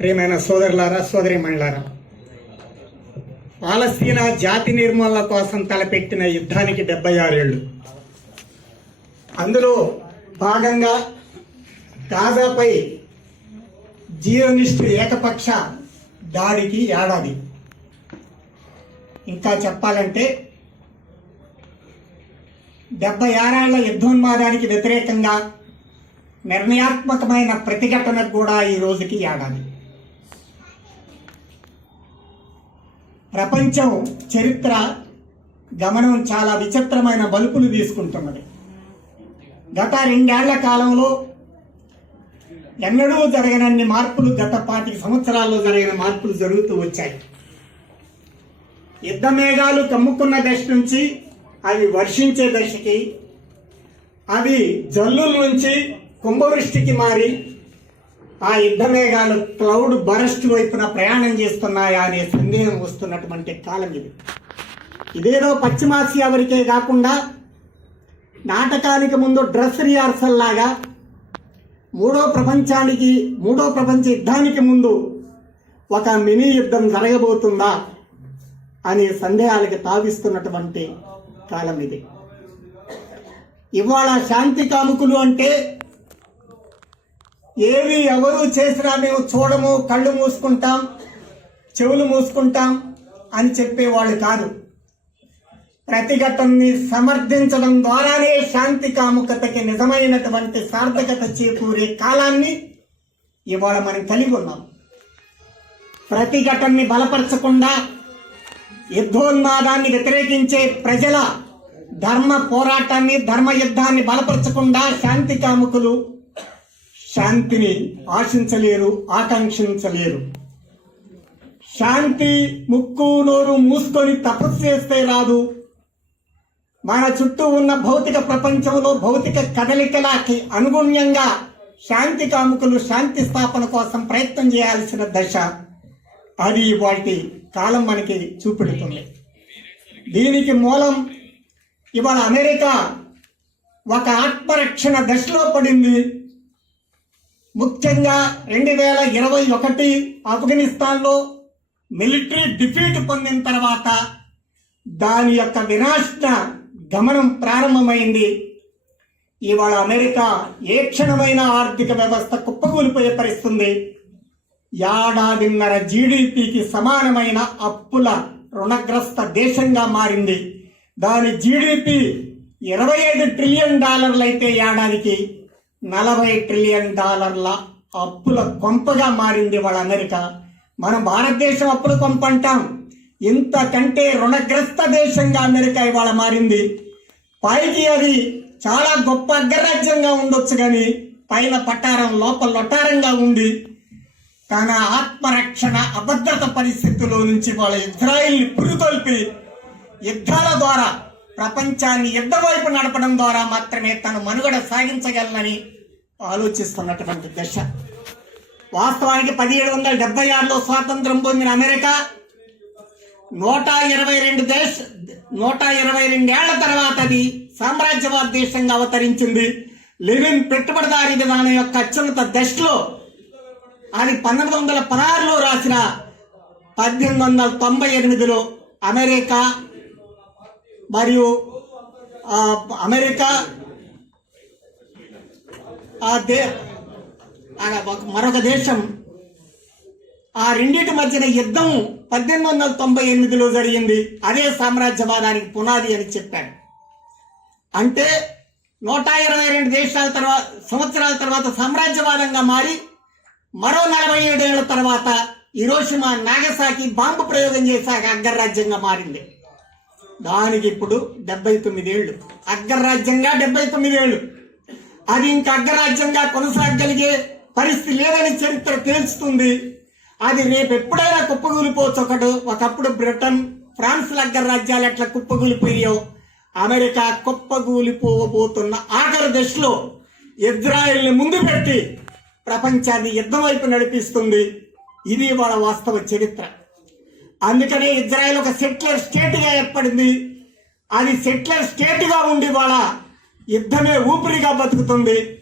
ప్రియమైన సోదరులారా సోదరిమణులారా పాలస్తీనా జాతి నిర్మూలన కోసం తలపెట్టిన యుద్ధానికి డెబ్బై ఆరేళ్ళు అందులో భాగంగా గాజాపై జియోనిస్టు ఏకపక్ష దాడికి ఏడాది. ఇంకా చెప్పాలంటే డెబ్బై ఆరేళ్ళ యుద్ధోన్మాదానికి వ్యతిరేకంగా నిర్ణయాత్మకమైన ప్రతిఘటనకు కూడా ఈ రోజుకి ఏడాది. ప్రపంచం చరిత్ర గమనం చాలా విచిత్రమైన బలుపులు తీసుకుంటున్నది. గత రెండేళ్ళ కాలంలో ఎన్నడూ జరగనన్ని మార్పులు గత పాతిక సంవత్సరాల్లో జరిగిన మార్పులు జరుగుతూ వచ్చాయి. యుద్ధ మేఘాలు కమ్ముకున్న దశ నుంచి అవి వర్షించే దశకి అవి జల్లుల నుంచి కుంభవృష్టికి మారి ఆ యుద్ధ మేఘాలు క్లౌడ్ బరస్ట్ వైపున ప్రయాణం చేస్తున్నాయా అనే సందేహం వస్తున్నటువంటి కాలం ఇది. ఇదేదో పశ్చిమాసియా వరకే కాకుండా నాటకానికి ముందు డ్రెస్ రిహార్సల్ లాగా మూడో ప్రపంచానికి మూడో ప్రపంచ యుద్ధానికి ముందు ఒక మినీ యుద్ధం జరగబోతుందా అనే సందేహాలకి తావిస్తున్నటువంటి కాలం ఇది. ఇవాళ శాంతి కాముకులు అంటే ఏవి ఎవరు చేసినా మేము చూడము కళ్ళు మూసుకుంటాం చెవులు మూసుకుంటాం అని చెప్పేవాళ్ళు కాదు. ప్రతిఘటనని సమర్థించడం ద్వారానే శాంతి కాముకతకి నిజమైనటువంటి సార్థకత చేకూరే కాలాన్ని ఇవాళ మనం కలిగి ఉన్నాం. ప్రతిఘటనని బలపరచకుండా యుద్ధోన్మాదాన్ని వ్యతిరేకించే ప్రజల ధర్మ పోరాటాన్ని ధర్మ యుద్ధాన్ని బలపరచకుండా శాంతి కాముకులు శాంతిని ఆశించలేరు ఆకాంక్షించలేరు. శాంతి ముక్కు నోరు మూసుకొని తపస్సు చేస్తే రాదు. మన చుట్టూ ఉన్న భౌతిక ప్రపంచంలో భౌతిక కదలికలకి అనుగుణ్యంగా శాంతి కాముకులు శాంతి స్థాపన కోసం ప్రయత్నం చేయాల్సిన దశ అది వాటి కాలం మనకి చూపెడుతుంది. దీనికి మూలం ఇవాళ అమెరికా ఒక ఆత్మరక్షణ దశలో పడింది. ముఖ్యంగా రెండు వేల ఇరవై ఒకటి ఆఫ్ఘనిస్తాన్లో మిలిటరీ డిఫీట్ పొందిన తర్వాత దాని యొక్క వినాశన గమనం ప్రారంభమైంది. ఇవాళ అమెరికా ఏ క్షణమైన ఆర్థిక వ్యవస్థ కుప్పకూలిపోయే పరిస్థితుంది. ఏడాదిన్నర జీడిపికి సమానమైన అప్పుల రుణగ్రస్త దేశంగా మారింది. దాని జీడిపి ఇరవై ఐదు ట్రిలియన్ డాలర్లు అయితే ఏడాదికి నలభై ట్రిలియన్ డాలర్ల అప్పుల కొంపగా మారింది వాళ్ళ అమెరికా. మనం భారతదేశం అప్పుల కొంప అంటాం. ఇంతకంటే రుణగ్రస్త దేశంగా అమెరికా ఇవాళ మారింది. పైకి అది చాలా గొప్ప అగ్రరాజ్యంగా ఉండొచ్చు కానీ పైన పట్టారం లోపల లొటారంగా ఉంది. తన ఆత్మరక్షణ అభద్రత పరిస్థితుల్లో నుంచి వాళ్ళ ఇజ్రాయిల్ని పురుకొల్పి యుద్ధాల ద్వారా ప్రపంచాన్ని యుద్ధవైపు నడపడం ద్వారా మాత్రమే తను మనుగడ సాగించగలనని ఆలోచిస్తున్నటువంటి దశ. వాస్తవానికి పదిహేడు వందల డెబ్బై ఆరులో స్వాతంత్రం పొందిన అమెరికా నూట ఇరవై రెండు దేశ నూట ఇరవై రెండేళ్ళ తర్వాత అది సామ్రాజ్యవాద దేశంగా అవతరించింది. లెనిన్ పెట్టుబడిదారీ విధానం యొక్క అత్యున్నత దశలో అది పంతొమ్మిది వందల పదహారులో రాసిన పద్దెనిమిది వందల తొంభై ఎనిమిదిలో అమెరికా మరియు అమెరికా ఆ దే మరొక దేశం. ఆ రెండింటి మధ్యన యుద్ధం పద్దెనిమిది వందల తొంభై ఎనిమిదిలో జరిగింది. అదే సామ్రాజ్యవాదానికి పునాది అని చెప్పాడు అంటే నూట ఇరవై రెండు దేశాల తర్వాత సంవత్సరాల తర్వాత సామ్రాజ్యవాదంగా మారి మరో నలభై ఏడేళ్ళ తర్వాత ఇరోషిమా నాగసాకి బాంబు ప్రయోగం చేశాక అగ్రరాజ్యంగా మారింది. దానికి ఇప్పుడు డెబ్బై తొమ్మిదేళ్ళు అగ్రరాజ్యంగా డెబ్బై తొమ్మిదేళ్ళు అది ఇంకా అగ్రరాజ్యంగా కొనసాగగలిగే పరిస్థితి లేదని చరిత్ర తేల్చుతుంది అది రేపు ఎప్పుడైనా కుప్పగూలిపోవచ్చు ఒకడు. ఒకప్పుడు బ్రిటన్ ఫ్రాన్స్ అగ్రరాజ్యాలు ఎట్లా కుప్పగూలిపోయాయో అమెరికా కుప్పగూలిపోబోతున్న ఆఖరి దశలో ఇజ్రాయెల్ని ముందు పెట్టి ప్రపంచాన్ని యుద్ధం వైపు నడిపిస్తుంది. ఇది వాళ్ళ వాస్తవ చరిత్ర. అందుకనే ఇజ్రాయెల్ ఒక సెటిలర్ స్టేట్గా ఏర్పడింది. అది సెటిలర్ స్టేట్గా ఉండి వాళ్ళ యుద్ధమే ఊపిరిగా బతుకుతుంది.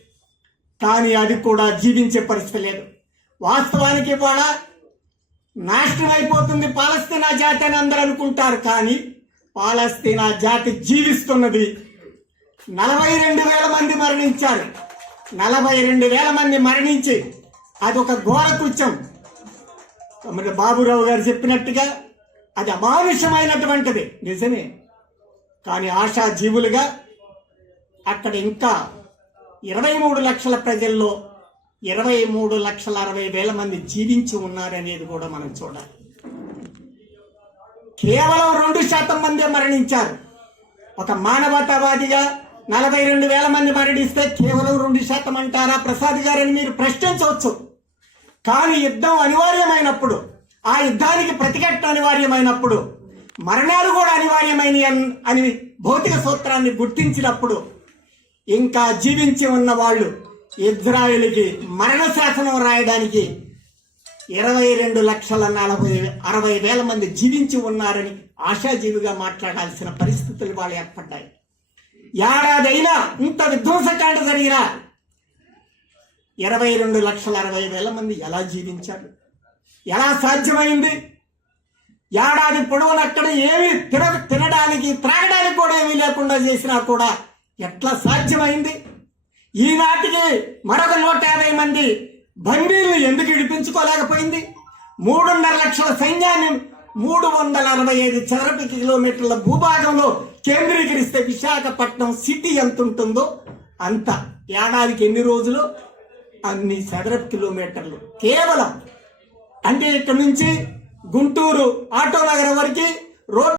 కానీ అది కూడా జీవించే పరిస్థితి లేదు. వాస్తవానికి కూడా నాశనం అయిపోతుంది పాలస్తీనా జాతి అని అందరూ అనుకుంటారు. కానీ పాలస్తీనా జాతి జీవిస్తున్నది. నలభై రెండు వేల మంది మరణించారు. నలభై రెండు వేల మంది మరణించి అది ఒక ఘోర కృత్యం. మరి బాబురావు గారు చెప్పినట్టుగా అది అమానుషమైనటువంటిది. నిజమే. కానీ ఆశాజీవులుగా అక్కడ ఇంకా ఇరవై మూడు లక్షల ప్రజల్లో ఇరవై మూడు లక్షల అరవై వేల మంది జీవించి ఉన్నారనేది కూడా మనం చూడాలి. కేవలం రెండు శాతం మందే మరణించారు. ఒక మానవతావాదిగా నలభై రెండు వేల మంది మరణిస్తే కేవలం రెండు శాతం అంటారా? ప్రసాద్ గారని మీరు ప్రశ్నించవచ్చు. కానీ యుద్ధం అనివార్యమైనప్పుడు ఆ యుద్ధానికి ప్రతిఘటన అనివార్యమైనప్పుడు మరణాలు కూడా అనివార్యమైన అని భౌతిక సూత్రాన్ని గుర్తించినప్పుడు ఇంకా జీవించి ఉన్న వాళ్ళు ఇజ్రాయిల్కి మరణ శాసనం రాయడానికి ఇరవై రెండు లక్షల నలభై అరవై వేల మంది జీవించి ఉన్నారని ఆశాజీవిగా మాట్లాడాల్సిన పరిస్థితులు వాళ్ళు ఏర్పడ్డాయి. ఏడాదైనా ఇంత విధ్వంసకాండ జరిగినా ఇరవై రెండు లక్షల అరవై వేల మంది ఎలా జీవించారు? ఎలా సాధ్యమైంది? ఏడాది పొడవులు అక్కడ ఏమి తిన తినడానికి త్రాగడానికి కూడా ఏమీ లేకుండా చేసినా కూడా ఎట్లా సాధ్యమైంది? ఈనాటికి మరొక నూట యాభై మంది బందీలు ఎందుకు ఇడిపించుకోలేకపోయింది? మూడున్నర లక్షల సైన్యాన్ని మూడు వందల అరవై ఐదు చదరపు కిలోమీటర్ల భూభాగంలో కేంద్రీకరిస్తే విశాఖపట్నం సిటీ ఎంత ఉంటుందో అంత. ఏడాదికి ఎన్ని రోజులు? అన్ని చదరపు కిలోమీటర్లు కేవలం అంటే ఇక్కడ నుంచి గుంటూరు ఆటో నగరం వరకు రోడ్